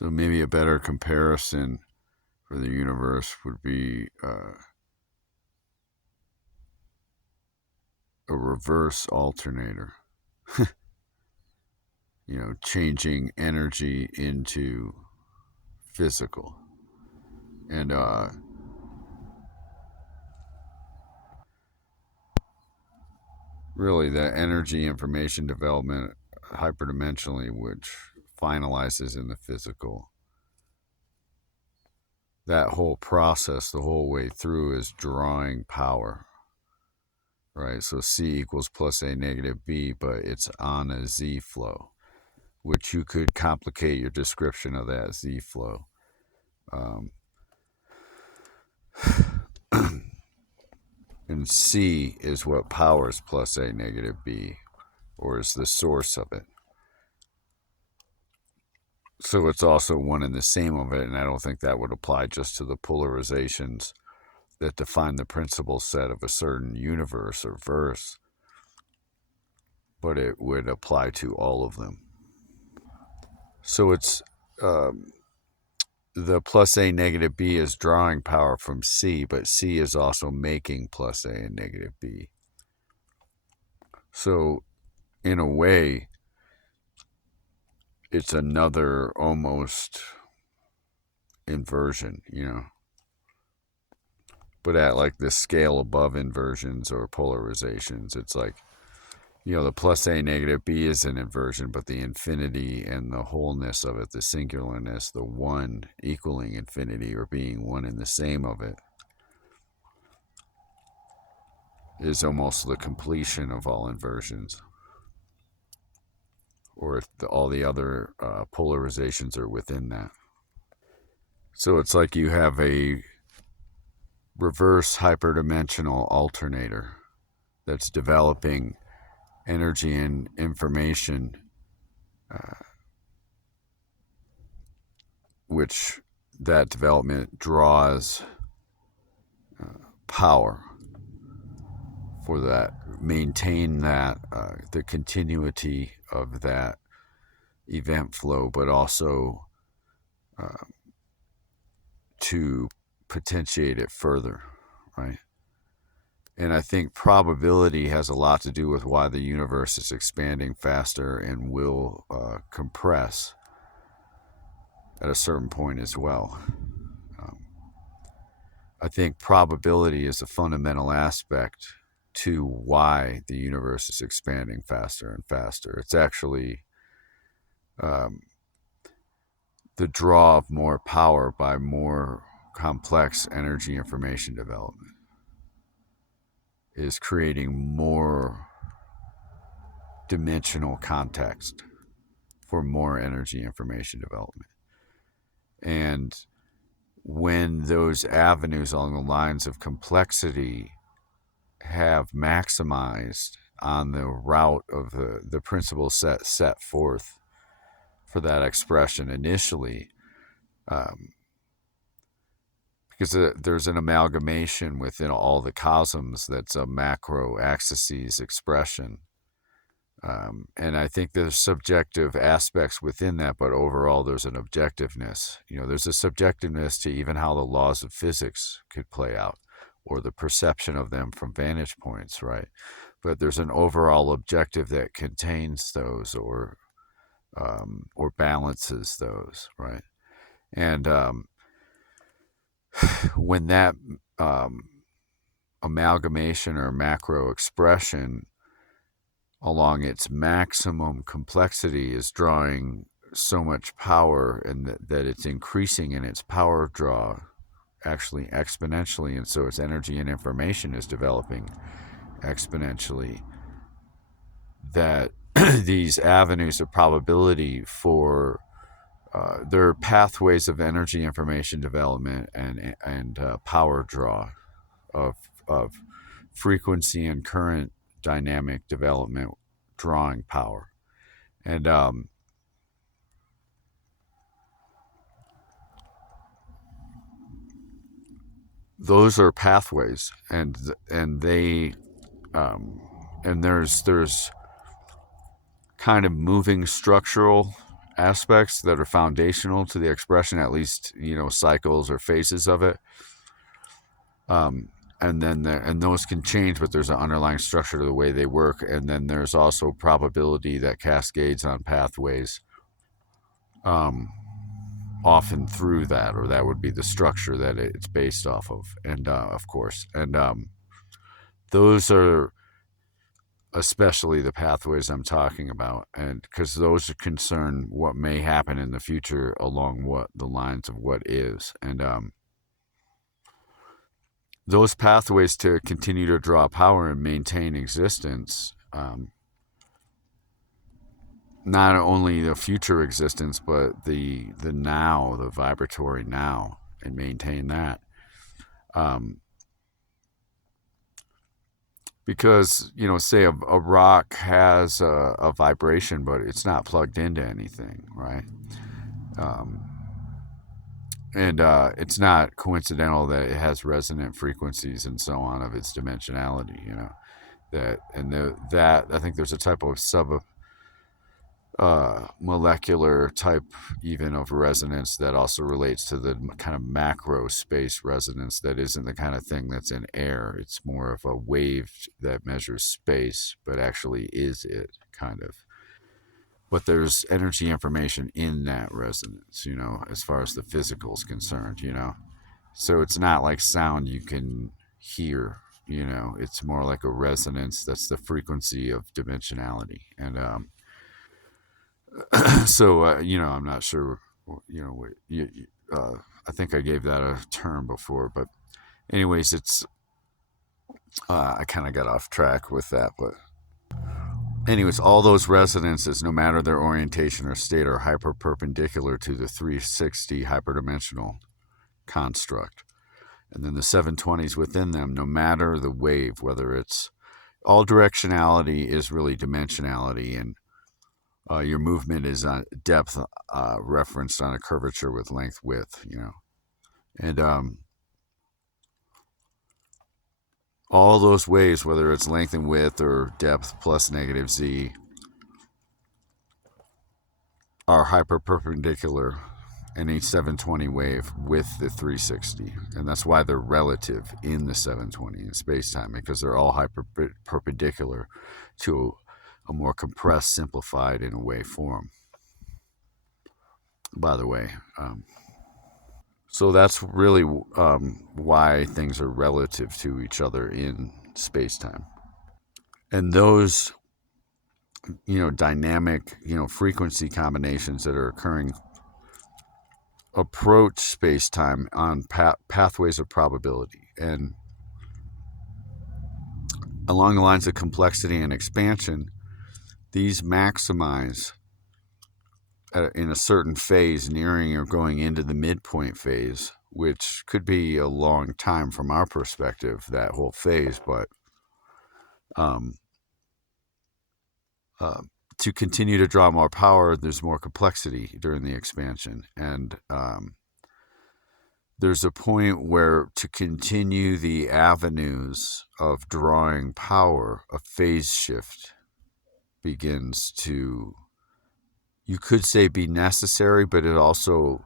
So maybe a better comparison for the universe would be a reverse alternator. Changing energy into physical. And really, the energy information development hyperdimensionally, which finalizes in the physical, that whole process, the whole way through, is drawing power, right? So C equals plus A negative B, but it's on a Z flow, which you could complicate your description of that Z flow. And C is what powers plus A negative B, or is the source of it. So it's also one and the same of it, and I don't think that would apply just to the polarizations that define the principal set of a certain universe or verse, but it would apply to all of them. So it's the plus A negative B is drawing power from C, but C is also making plus A and negative B. So in a way, it's another almost inversion, but at like the scale above inversions or polarizations. It's like, the plus A negative B is an inversion, but the infinity and the wholeness of it, the singularness, the one equaling infinity or being one and the same of it, is almost the completion of all inversions. Or if all the other polarizations are within that. So it's like you have a reverse hyperdimensional alternator that's developing energy and information, which that development draws power for that, maintain that, the continuity of that event flow, but also to potentiate it further, right? And I think probability has a lot to do with why the universe is expanding faster and will compress at a certain point as well. I think probability is a fundamental aspect to why the universe is expanding faster and faster. It's actually the draw of more power by more complex energy information development is creating more dimensional context for more energy information development. And when those avenues along the lines of complexity have maximized on the route of the principle set forth for that expression initially, because there's an amalgamation within all the cosms that's a macro axes expression. And I think there's subjective aspects within that, but overall there's an objectiveness. There's a subjectiveness to even how the laws of physics could play out, or the perception of them from vantage points, right? But there's an overall objective that contains those, or balances those, right? And when that amalgamation or macro expression along its maximum complexity is drawing so much power, and that it's increasing in its power draw actually exponentially, and so its energy and information is developing exponentially, that these avenues of probability for their pathways of energy information development and power draw of frequency and current dynamic development drawing power. And those are pathways, and they and there's kind of moving structural aspects that are foundational to the expression, at least, cycles or phases of it. And then and those can change, but there's an underlying structure to the way they work. And then there's also probability that cascades on pathways, often through that, or that would be the structure that it's based off of. And of course, and those are especially the pathways I'm talking about, and because those concern what may happen in the future along what the lines of what is. And those pathways to continue to draw power and maintain existence, not only the future existence, but the now, the vibratory now, and maintain that. Because, say a rock has a vibration, but it's not plugged into anything, right? And it's not coincidental that it has resonant frequencies and so on of its dimensionality, that I think there's a type of molecular type even of resonance that also relates to the kind of macro space resonance that isn't the kind of thing that's in air. It's more of a wave that measures space, but actually is it, kind of. But there's energy information in that resonance, as far as the physical is concerned, So it's not like sound you can hear, it's more like a resonance. That's the frequency of dimensionality. And so, I'm not sure, I think I gave that a term before, but anyways, it's, I kind of got off track with that, but anyways, all those resonances, no matter their orientation or state, are hyperperpendicular to the 360 hyperdimensional construct. And then the 720s within them, no matter the wave, whether it's all directionality is really dimensionality, and your movement is on depth, referenced on a curvature with length width, and all those waves, whether it's length and width or depth plus negative z, are hyperperpendicular in a 720 wave with the 360, and that's why they're relative in the 720 in space-time, because they're all hyperperpendicular to a more compressed, simplified, in a way, form. By the way, so that's really why things are relative to each other in space-time, and those dynamic frequency combinations that are occurring approach space-time on pathways of probability, and along the lines of complexity and expansion, these maximize in a certain phase, nearing or going into the midpoint phase, which could be a long time from our perspective, that whole phase, but to continue to draw more power, there's more complexity during the expansion, and there's a point where, to continue the avenues of drawing power, a phase shift begins to, you could say, be necessary, but it also,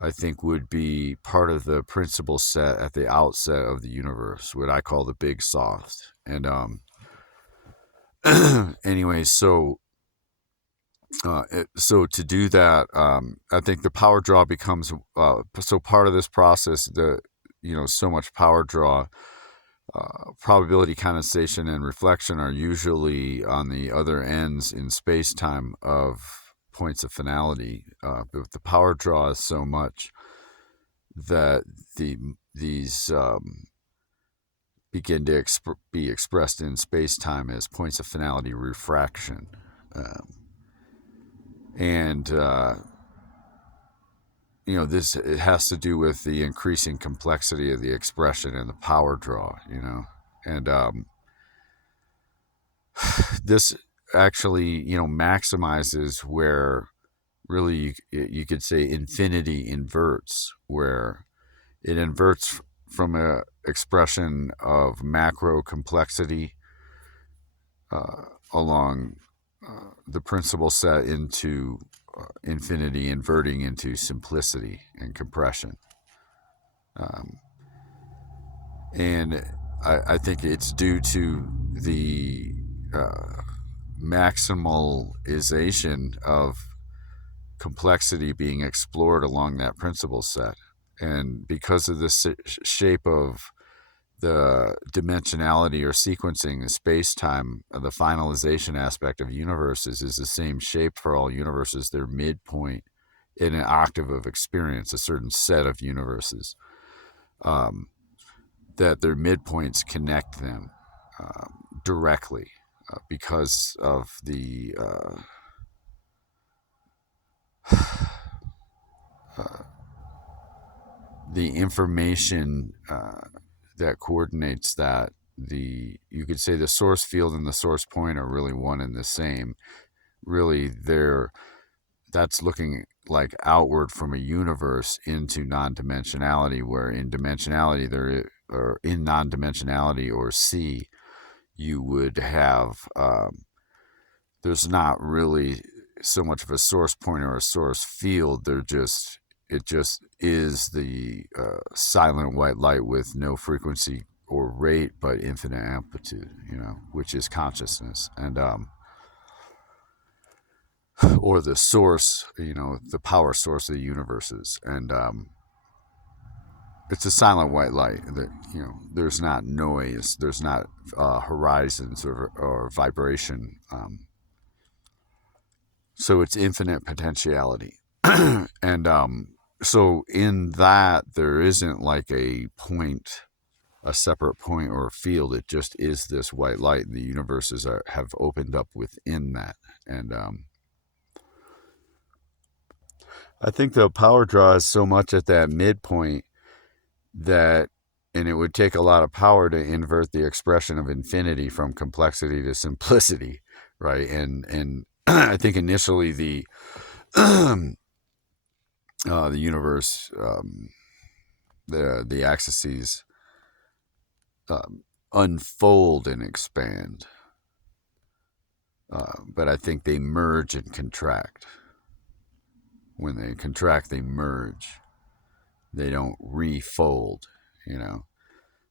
I think, would be part of the principle set at the outset of the universe, what I call the big soft. And anyways, so to do that, I think the power draw becomes so part of this process. So much power draw, probability, condensation, and reflection are usually on the other ends in space-time of points of finality. But the power draw is so much that these begin to be expressed in space-time as points of finality refraction. And this, it has to do with the increasing complexity of the expression and the power draw, and this actually, maximizes where really you could say infinity inverts, where it inverts from a expression of macro complexity along the principle set into infinity inverting into simplicity and compression. And I think it's due to the maximalization of complexity being explored along that principle set. And because of the shape of the dimensionality or sequencing, the space-time, the finalization aspect of universes is the same shape for all universes. Their midpoint in an octave of experience, a certain set of universes, that their midpoints connect them directly because of the information that coordinates that. You could say the source field and the source point are really one and the same. Really, that's looking like outward from a universe into non-dimensionality, where in dimensionality or in non-dimensionality or C, you would have there's not really so much of a source point or a source field. It just is the silent white light with no frequency or rate, but infinite amplitude, which is consciousness. And or the source, the power source of the universes. And it's a silent white light that, there's not noise, there's not horizons or vibration. So it's infinite potentiality. And so in that, there isn't like a separate point or a field. It just is this white light, and the universes have opened up within that. And I think the power draw is so much at that midpoint and it would take a lot of power to invert the expression of infinity from complexity to simplicity, right? And I think initially the universe, the axes unfold and expand, but I think they merge and contract. When they contract, they merge. They don't refold,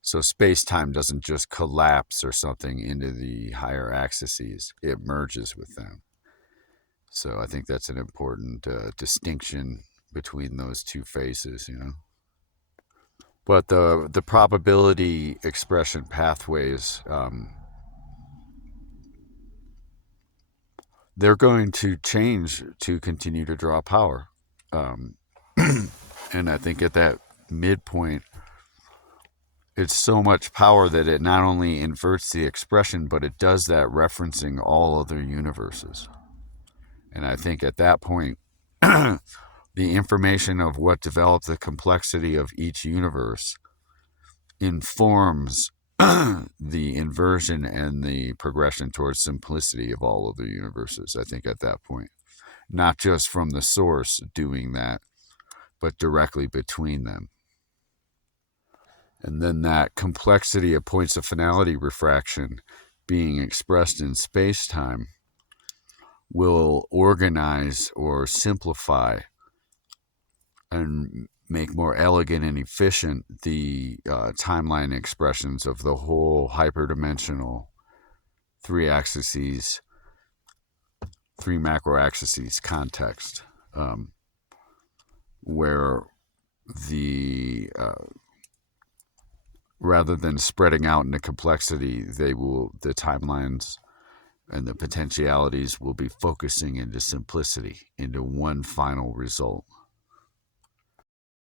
So space-time doesn't just collapse or something into the higher axes. It merges with them. So I think that's an important distinction between those two phases, But the probability expression pathways, they're going to change to continue to draw power. And I think at that midpoint, it's so much power that it not only inverts the expression, but it does that referencing all other universes. And I think at that point, the information of what developed the complexity of each universe informs the inversion and the progression towards simplicity of all other universes, I think, at that point. Not just from the source doing that, but directly between them. And then that complexity of points of finality refraction being expressed in space-time will organize or simplify and make more elegant and efficient the timeline expressions of the whole hyperdimensional three macro axes context, where the rather than spreading out into complexity, the timelines and the potentialities will be focusing into simplicity, into one final result.